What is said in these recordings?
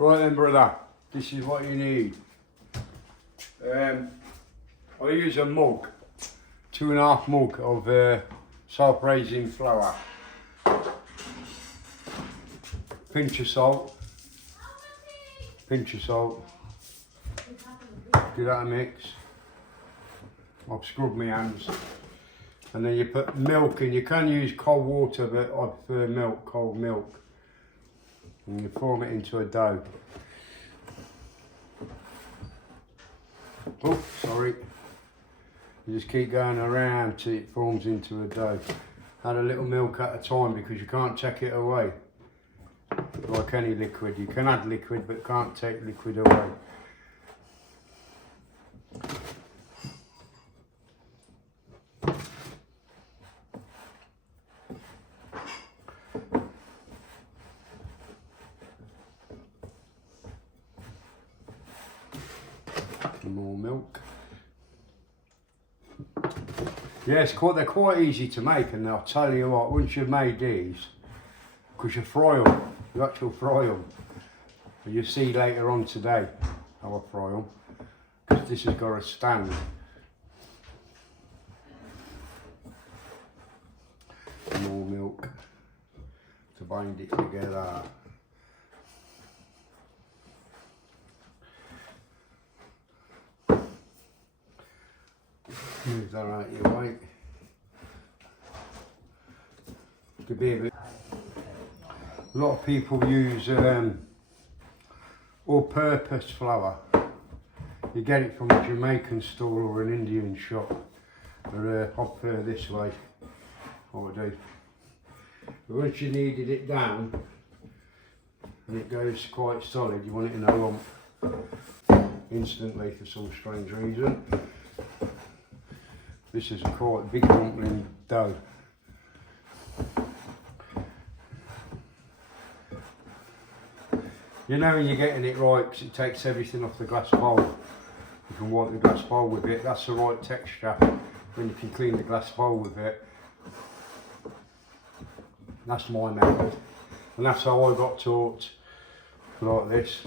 Right then, brother, this is what you need. I use a mug, 2.5 mug of self-raising flour. Pinch of salt. Give that a mix. I've scrubbed my hands. And then you put milk in. You can use cold water, but I prefer milk, cold milk. And you form it into a dough. Oh, sorry. You just keep going around till it forms into a dough. Add a little milk at a time because you can't take it away. Like any liquid. You can add liquid but can't take liquid away. More milk. Yes, they're quite easy to make, and I'll tell you what, once you've made these, because you fry them, you actually fry them. And you'll see later on today how I fry them, because this has got a stand. More milk to bind it together. Move that out your way. Could be a bit. A lot of people use all-purpose flour. You get it from a Jamaican store or an Indian shop. But I prefer this way. I do. But once you kneaded it down and it goes quite solid, you want it in a lump instantly for some strange reason. This is a quite big dumpling dough. You know when you're getting it right because it takes everything off the glass bowl. You can wipe the glass bowl with it, that's the right texture. When you can clean the glass bowl with it. That's my method. And that's how I got taught like this.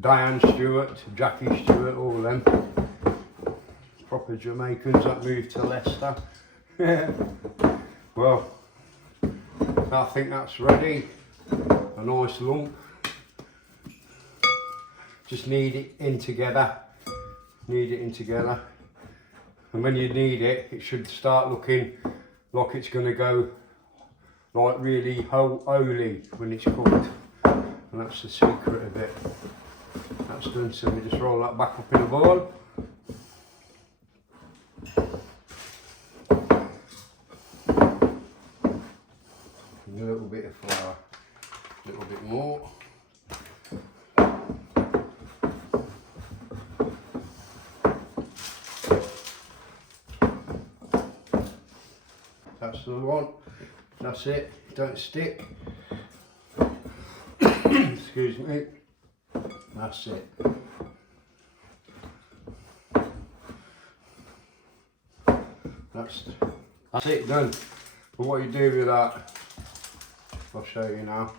Diane Stewart, Jackie Stewart, all of them. Proper Jamaicans that moved to Leicester. Well, I think that's ready. A nice lump. Just knead it in together. Knead it in together. And when you knead it, it should start looking like it's going to go like really holy when it's cooked. And that's the secret of it. That's done, so we just roll that back up in a bowl. A little bit of flour, a little bit more. That's the one. That's it. Don't stick. Excuse me. That's it. That's it done. But what you do with that, I'll show you now.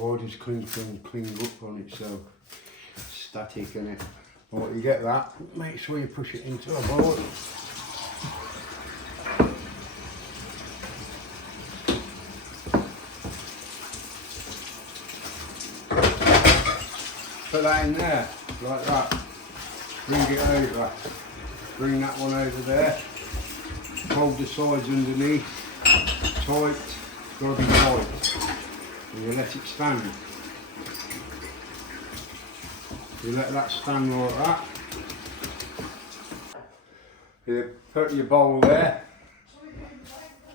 All this clean up on it, so static, innit? Well, you get that, make sure you push it into a bowl. Put that in there, like that. Bring it over. Bring that one over there. Hold the sides underneath. Tight. It's got to be tight. And you let it stand. You let that stand like that. You put your bowl there.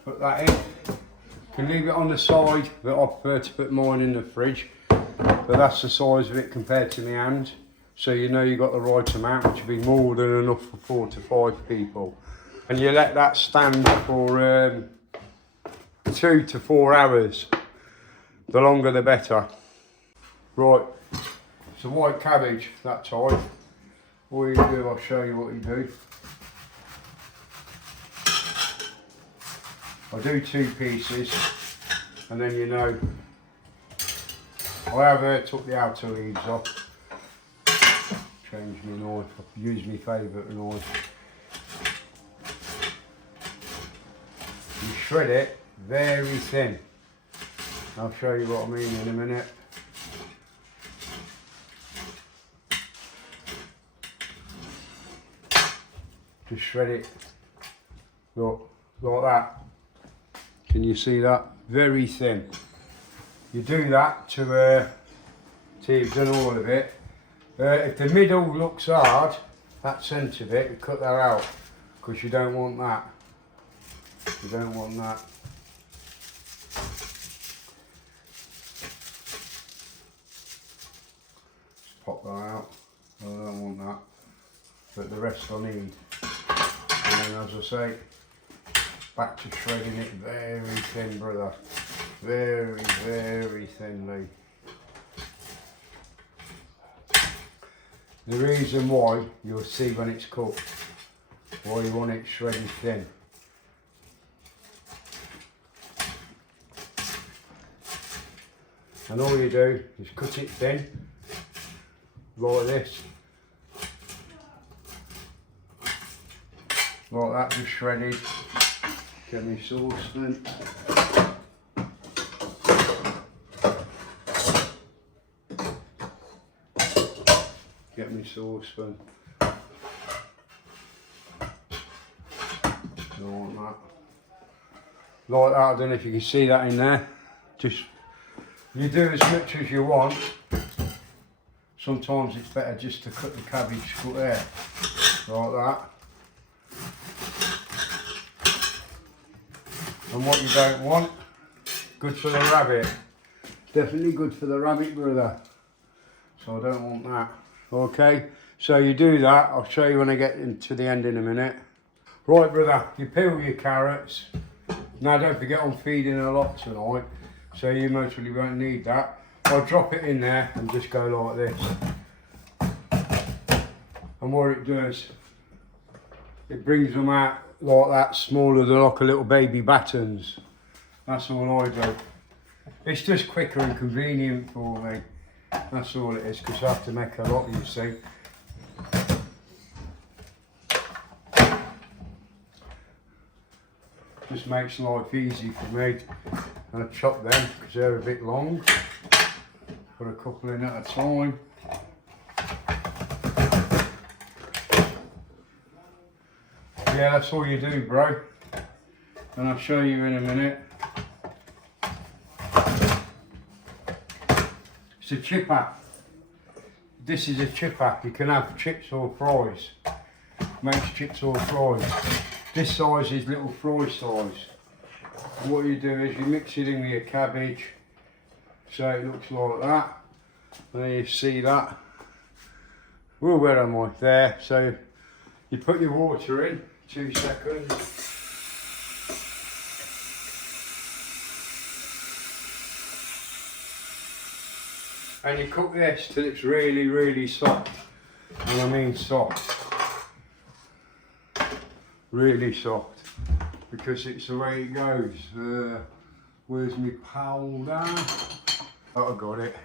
Put that in. You can leave it on the side, but I prefer to put mine in the fridge. But that's the size of it compared to my hand. So you know you've got the right amount, which would be more than enough for 4 to 5 people. And you let that stand for 2 to 4 hours. The longer the better. Right, it's a white cabbage, that type. All you do, I'll show you what you do. I do 2 pieces, and then you know, I have took the outer leaves off, changed my knife, I've used my favourite knife. You shred it very thin. I'll show you what I mean in a minute. Just shred it, look, like that. Can you see that? Very thin. You do that to till you've done all of it. If the middle looks hard, that centre bit, you cut that out, because you don't want that. You don't want that. Just pop that out. I don't want that. But the rest I need. And then, as I say, back to shredding it very thin, brother. Very, very thinly. The reason why, you'll see when it's cooked, why you want it shredded thin. And all you do is cut it thin, like this. Like that, just shredded. Get me saucepan. Get me saucepan. Don't want that. Like that, I don't know if you can see that in there. Just, you do as much as you want. Sometimes it's better just to cut the cabbage cut there, like that. And what you don't want, good for the rabbit. Definitely good for the rabbit, brother. So I don't want that. Okay, so you do that. I'll show you when I get into the end in a minute. Right, brother, you peel your carrots. Now don't forget I'm feeding a lot tonight, so you mostly won't need that. I'll drop it in there and just go like this. And what it does, it brings them out like that, smaller than like a little baby battens. That's all I do. It's just quicker and convenient for me. That's all it is, because I have to make a lot, you see. Just makes life easy for me. And I chop them because they're a bit long. Put a couple in at a time. Yeah, that's all you do, bro. And I'll show you in a minute. It's a chipper. This is a chipper. You can have chips or fries. Makes chips or fries. This size is little fry size. And what you do is you mix it in with your cabbage, so it looks like that. And then you see that. Well, where am I? There. So you put your water in, 2 seconds. And you cook this till it's really, really soft. And I mean soft. Really soft. Because it's the way it goes. Where's my powder? Oh, I got it.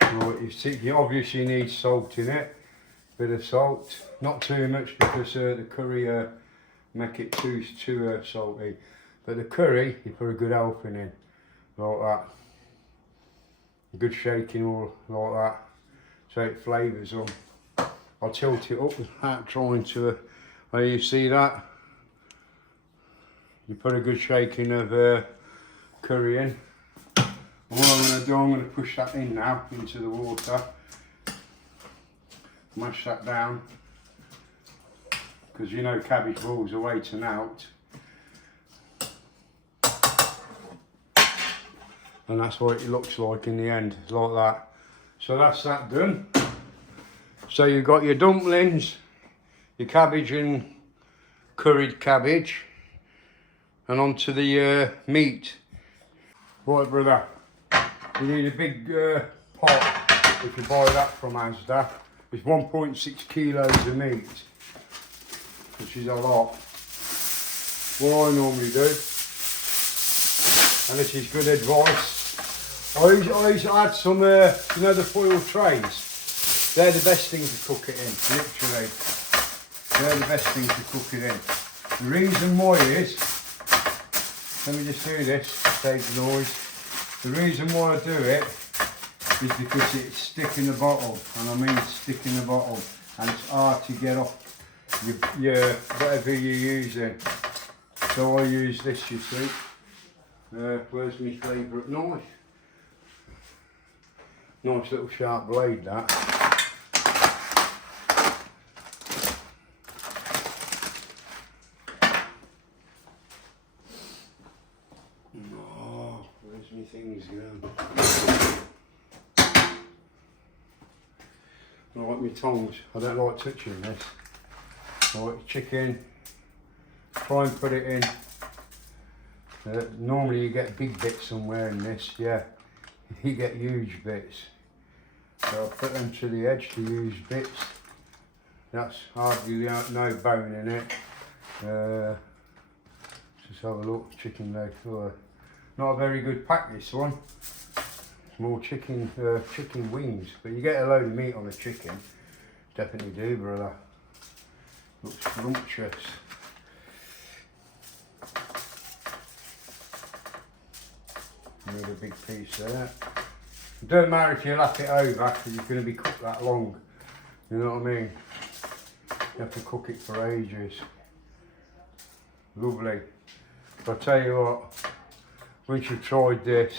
Right, you obviously need salt in it. Bit of salt. Not too much because the curry make it too salty. But the curry, you put a good helping in. Like that. A good shaking all like that. So it flavours them. I'll tilt it up without trying to. You see that? You put a good shaking of curry in. And what I'm going to do, I'm going to push that in now into the water. Mash that down. Because you know cabbage balls are waiting out. And that's what it looks like in the end, like that. So that's that done. So you've got your dumplings, your cabbage and curried cabbage, and onto the meat. Right, brother, you need a big pot if you buy that from Asda. It's 1.6 kilos of meat, which is a lot. What I normally do, and this is good advice. I used to add some, you know, the foil trays. They're the best thing to cook it in, literally. They're the best thing to cook it in. The reason why is, let me just do this, save the noise. The reason why I do it is because it's stick in the bottle, and I mean stick in the bottle, and it's hard to get off your whatever you're using. So I use this, you see. Where's my favourite knife? Nice little sharp blade, that. Oh, where's my things going? I like my tongs. I don't like touching this. I like chicken. Try and put it in. Normally you get big bits somewhere in this, yeah. You get huge bits. So I'll put them to the edge, the huge bits. That's hardly no bone in it. Just have a look, chicken leg. Oh, not a very good pack, this one. More chicken wings, but you get a load of meat on the chicken. Definitely do, brother. Looks scrumptious. Another big piece there. It don't matter if you lap it over, because you're going to be cooked that long. You know what I mean? You have to cook it for ages. Lovely. But I'll tell you what, once you've tried this,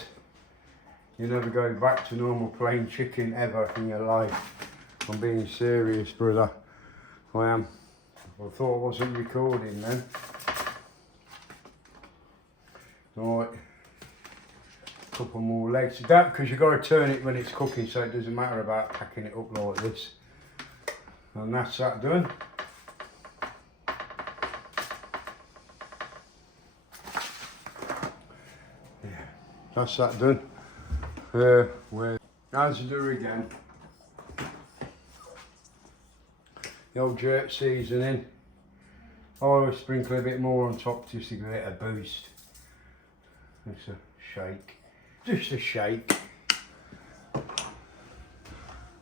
you never go back to normal plain chicken ever in your life. I'm being serious, brother. I am. I thought I wasn't recording then. Right. Couple more legs. That because you've got to turn it when it's cooking, so it doesn't matter about packing it up like this. And that's that done. Yeah, that's that done. Where as you do again, the old jerk seasoning. I always sprinkle a bit more on top just to give it a boost. It's a shake. Just a shake.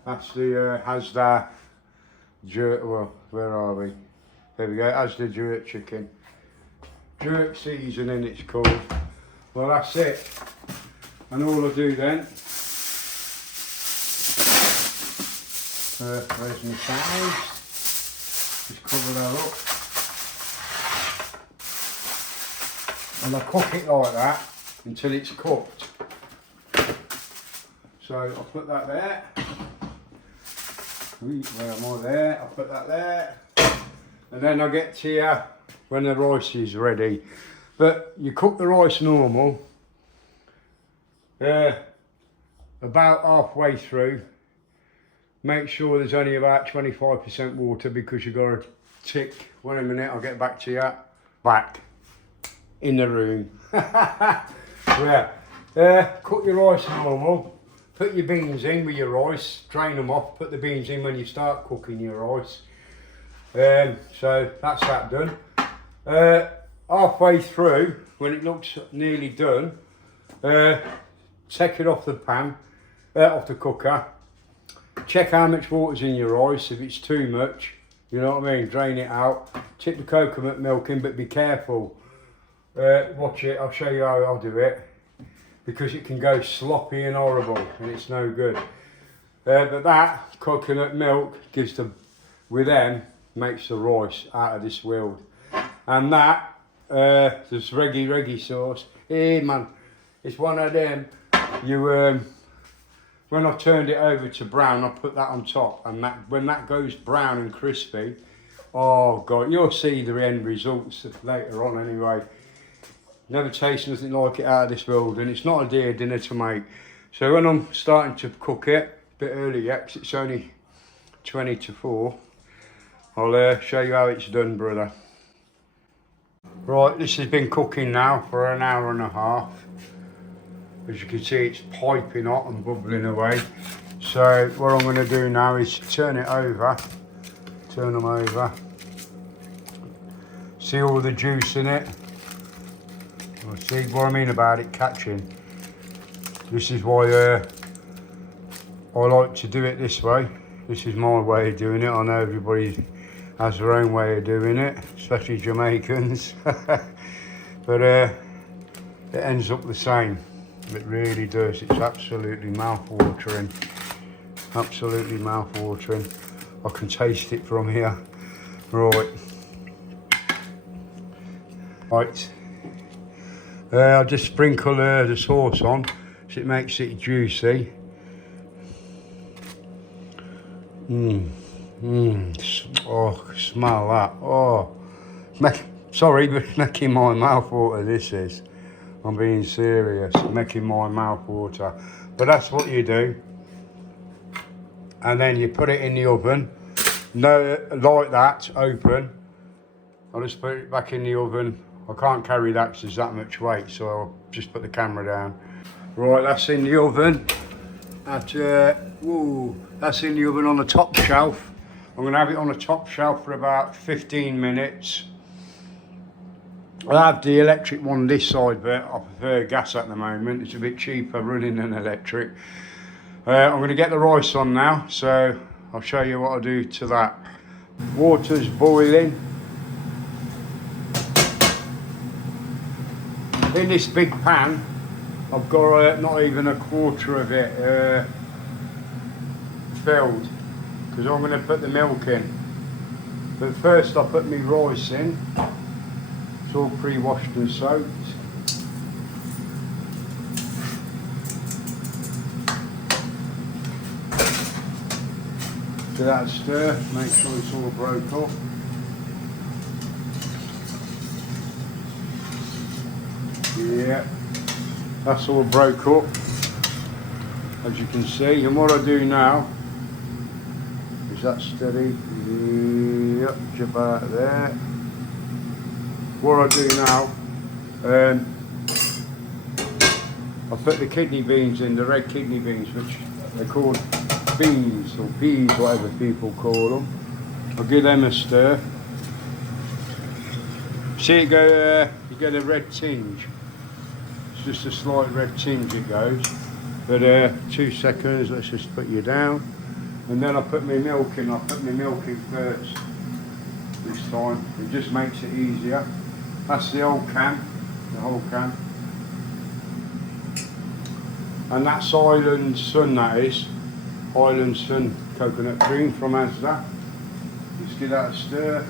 That's the Asda jerk. Well, where are we? There we go. Asda jerk chicken. Jerk seasoning, it's called. Well, that's it. And all I do then. Where's my size? Just cover that up. And I cook it like that until it's cooked. So I'll put that there. Where am I there? I'll put that there. And then I'll get to you when the rice is ready. But you cook the rice normal. About halfway through. Make sure there's only about 25% water because you've got to tick. Wait a minute, I'll get back to you. Back. In the room. Yeah. Cook your rice normal. Put your beans in with your rice, drain them off, put the beans in when you start cooking your rice. So that's that done. Halfway through, when it looks nearly done, take it off the pan, off the cooker. Check how much water's in your rice. If it's too much, you know what I mean, drain it out. Tip the coconut milk in, but be careful. Watch it, I'll show you how I'll do it. Because it can go sloppy and horrible and it's no good. But that coconut milk gives makes the rice out of this world. And that, this reggae sauce, hey man, it's one of them. When I turned it over to brown, I put that on top, and when that goes brown and crispy, oh God, you'll see the end results later on anyway. Never tasted nothing like it out of this world, and it's not a dear dinner to make. So when I'm starting to cook it, a bit early yet, because it's only 20 to 4, I'll show you how it's done, brother. Right, this has been cooking now for an hour and a half. As you can see, it's piping hot and bubbling away. So what I'm going to do now is turn them over. See all the juice in it. See what I mean about it catching? This is why I like to do it this way. This is my way of doing it. I know everybody has their own way of doing it, especially Jamaicans. But it ends up the same. It really does. It's absolutely mouth-watering. Absolutely mouth-watering. I can taste it from here. Right. Right. I'll just sprinkle the sauce on so it makes it juicy. Oh, smell that. Oh, sorry, but it's making my mouth water. This is. I'm being serious. Making my mouth water. But that's what you do. And then you put it in the oven. No, like that, open. I'll just put it back in the oven. I can't carry that because there's that much weight, so I'll just put the camera down. Right, that's in the oven. That's in the oven on the top shelf. I'm going to have it on the top shelf for about 15 minutes. I have the electric one this side, but I prefer gas at the moment. It's a bit cheaper running than electric. I'm going to get the rice on now, so I'll show you what I do to that. Water's boiling. In this big pan, I've got not even a quarter of it filled, because I'm going to put the milk in. But first I put my rice in. It's all pre-washed and soaked. Give that a stir, make sure it's all broke up. Yeah, that's all broke up, as you can see. And what I do now, is that steady? Yep, about there. What I do now, I put the kidney beans in, the red kidney beans, which they're called beans or peas, whatever people call them. I'll give them a stir. See it go, you get a red tinge. It's just a slight red tinge it goes. But 2 seconds, let's just put you down. And then I put my milk in. I put my milk in first this time. It just makes it easier. That's the old can, the whole can. And that's Island Sun, that is. Island Sun coconut cream from Asda. Just give that a stir.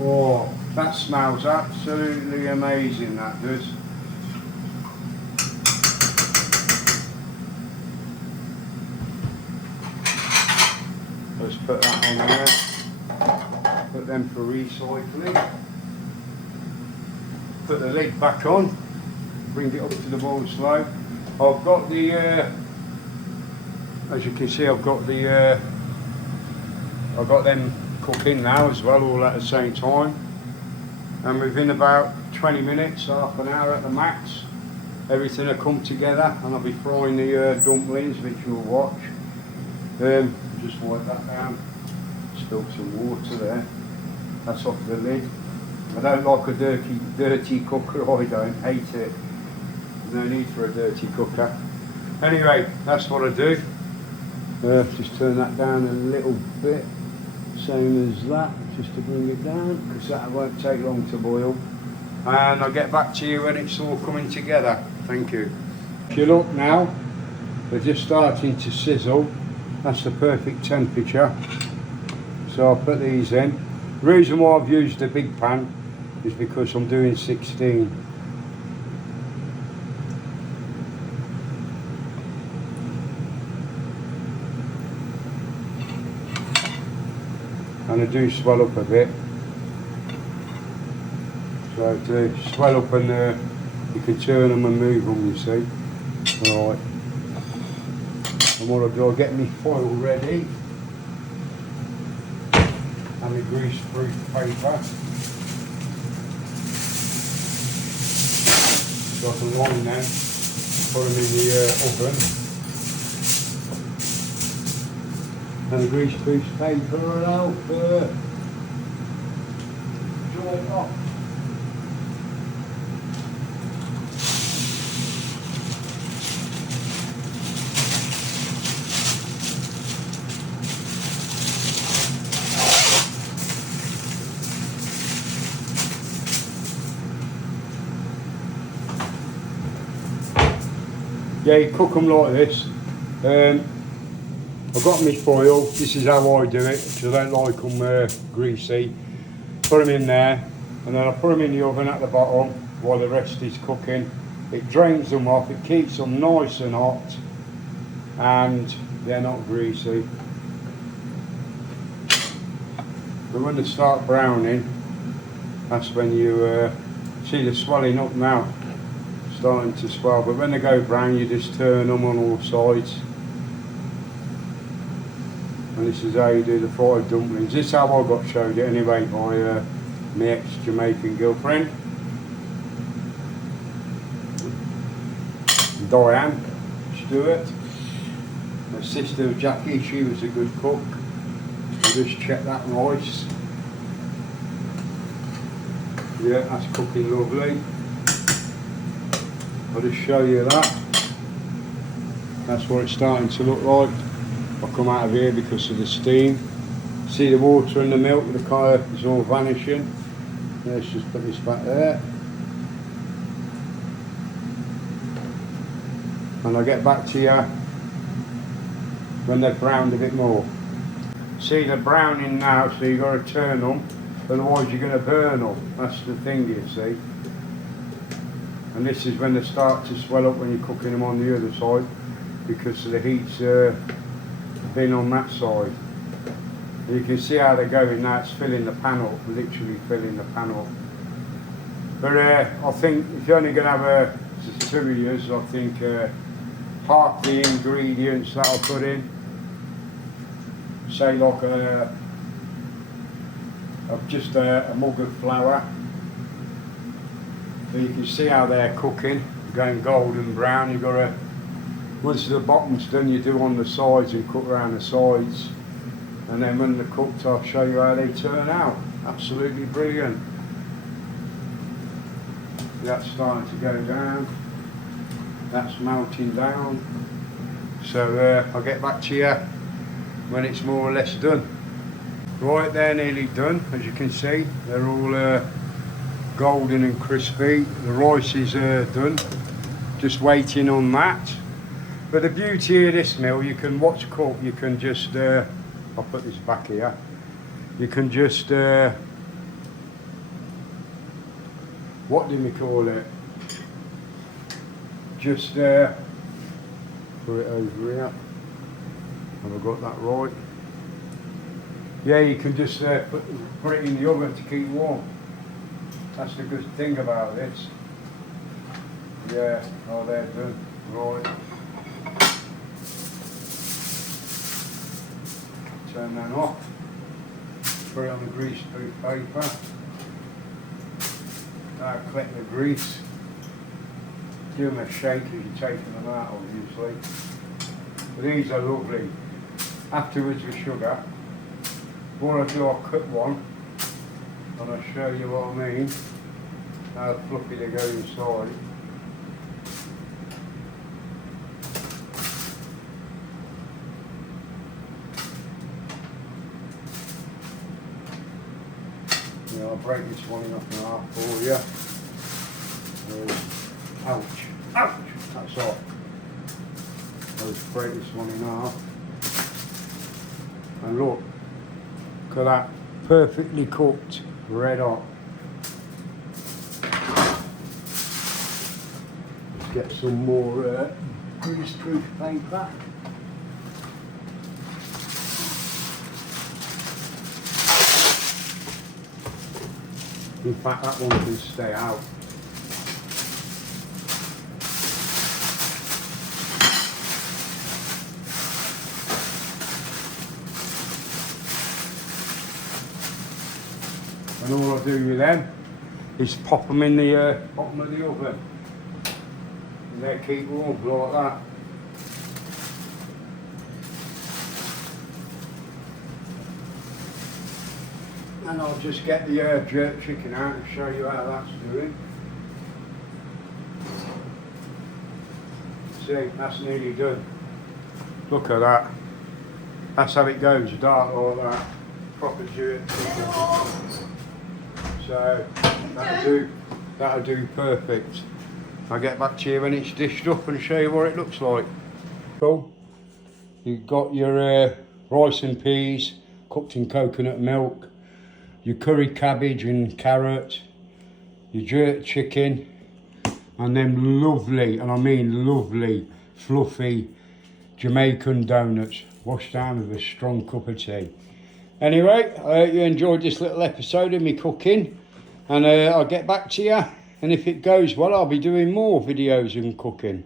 Oh, that smells absolutely amazing, that does. Let's put that on there. Put them for recycling. Put the lid back on. Bring it up to the boil slow. I've got the, as you can see, I've got them cooking now as well, all at the same time. And within about 20 minutes, half an hour at the max, everything will come together, and I'll be frying the dumplings, which you'll watch. Just wipe that down. Spill some water there. That's off the lid. I don't like a dirty cooker. I don't hate it. No need for a dirty cooker. Anyway, that's what I do. Just turn that down a little bit, same as that, just to bring it down, because that won't take long to boil. And I'll get back to you when it's all coming together. Thank you. If you look now, they're just starting to sizzle. That's the perfect temperature. So I'll put these in. The reason why I've used the big pan is because I'm doing 16. And they do swell up a bit. So to swell up, and you can turn them and move them, you see. Alright. And what I'll do, I'll get my foil ready. And the grease-proof paper. So I can line them, put them in the oven. And the grease-proof paper will help draw Yeah, you cook them like this. I've got my foil. This is how I do it because I don't like them greasy. Put them in there, and then I put them in the oven at the bottom while the rest is cooking. It drains them off. It keeps them nice and hot, and they're not greasy. But when they start browning, that's when you see the swelling up now, starting to swell. But when they go brown, you just turn them on all sides. And this is how you do the fried dumplings. This is how I got showed it anyway by my ex-Jamaican girlfriend, Diane Stewart. My sister Jackie, she was a good cook. I just check that rice. Yeah, that's cooking lovely. I'll just show you that. That's what it's starting to look like. I'll come out of here because of the steam. See the water and the milk, the colour is all vanishing. Let's just put this back there. And I'll get back to you when they've browned a bit more. See, they're browning now, so you've got to turn them, otherwise you're going to burn them. That's the thing, you see. And this is when they start to swell up when you're cooking them on the other side, because the heat's been on that side. You can see how they're going now. It's filling the pan up, literally filling the pan up. But I think if you're only going to have two of yours, I think half the ingredients that I'll put in, say like just a mug of flour. So you can see how they're cooking, going golden brown. You've got to, once the bottom's done, you do on the sides and cook around the sides. And then when they're cooked, I'll show you how they turn out. Absolutely brilliant. That's starting to go down. That's melting down. So I'll get back to you when it's more or less done. Right, they're nearly done. As you can see, they're all golden and crispy. The rice is done. Just waiting on that. But the beauty of this meal, you can watch cook. You can just I'll put this back here. You can just what do we call it? Just put it over here. Have I got that right? Yeah, you can just put it in the oven to keep warm. That's the good thing about this. Yeah, oh, they're done. Right. Turn that off. Put it on the grease-proof paper. Now collect the grease. Give them a shake as you're taking them out, obviously. But these are lovely. Afterwards with sugar. What I do, I'll cut one, and I'll show you what I mean. How fluffy they go inside. Yeah, I'll break this one up in half for you. Ouch! Ouch! That's off. I'll just break this one in half. And look at that, perfectly cooked, red hot. Let's get some more grease-proof paper. In fact, that one can stay out. And all I do with them is pop them in the bottom of the oven. And they keep warm like that. And I'll just get the jerk chicken out and show you how that's doing. See, that's nearly done. Look at that. That's how it goes, dark like that. Proper jerk chicken. So that'll do perfect. I'll get back to you when it's dished up and show you what it looks like. Cool. You've got your rice and peas cooked in coconut milk, your curried cabbage and carrot, your jerk chicken, and them lovely, and I mean lovely, fluffy Jamaican donuts washed down with a strong cup of tea. Anyway, I hope you enjoyed this little episode of me cooking, and I'll get back to you, and if it goes well I'll be doing more videos and cooking.